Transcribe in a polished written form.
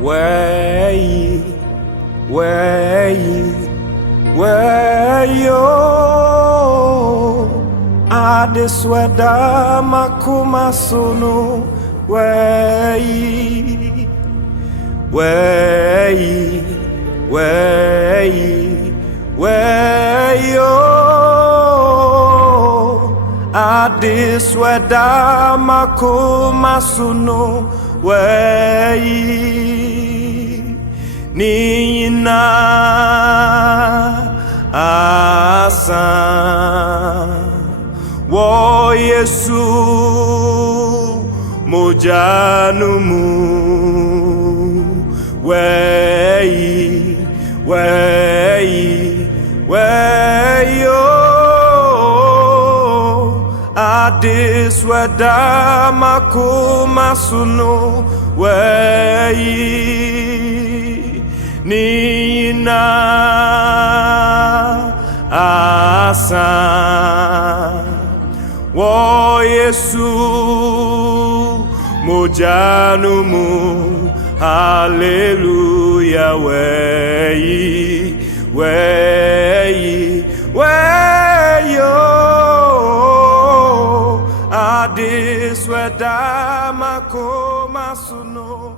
Way, yo. Adesweda makuma sunu. Way, yo. Adesweda makuma sunu. Nina asa wo Yesu mojanumu yo adesweda makuma sunu Nina asa wo Yesu mojanumu hallelujah yo adesweda makoma sunu